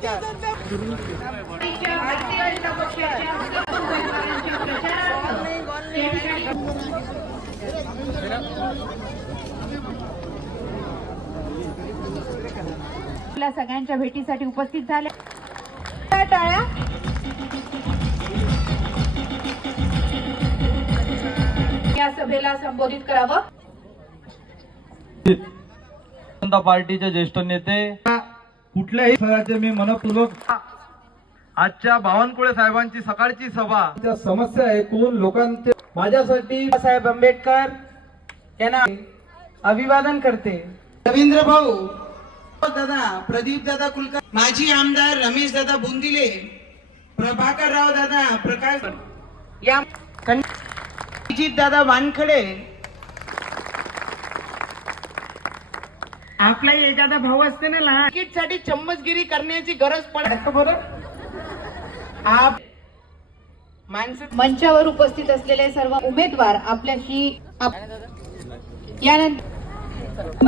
आपल्या सगळ्यांच्या भेटीसाठी उपस्थित झाले टाळ्या या सभेला संबोधित करावं। जनता पार्टीचे ज्येष्ठ नेते कुठल्याही सराचे मी मनपूर्वक आजच्या बावनकुळे साहेबांची सकाळची सभा त्या समस्या ऐकून लोकांचे माझ्यासाठी साहेब आंबेडकर यांना अभिवादन करते। रवींद्र भाऊ दादा, प्रदीप दादा कुलकर्णी, माजी आमदार रमेश दादा बुंदिले, प्रभाकर राव दादा प्रकाश या अजित दादा वानखडे, आपला एखादा भाऊ असते ना लहान तिकीट साठी चम्मचगिरी करण्याची गरज पडत बरं। आप मंचावर उपस्थित असलेले सर्व उमेदवार आपल्याशी यानंतर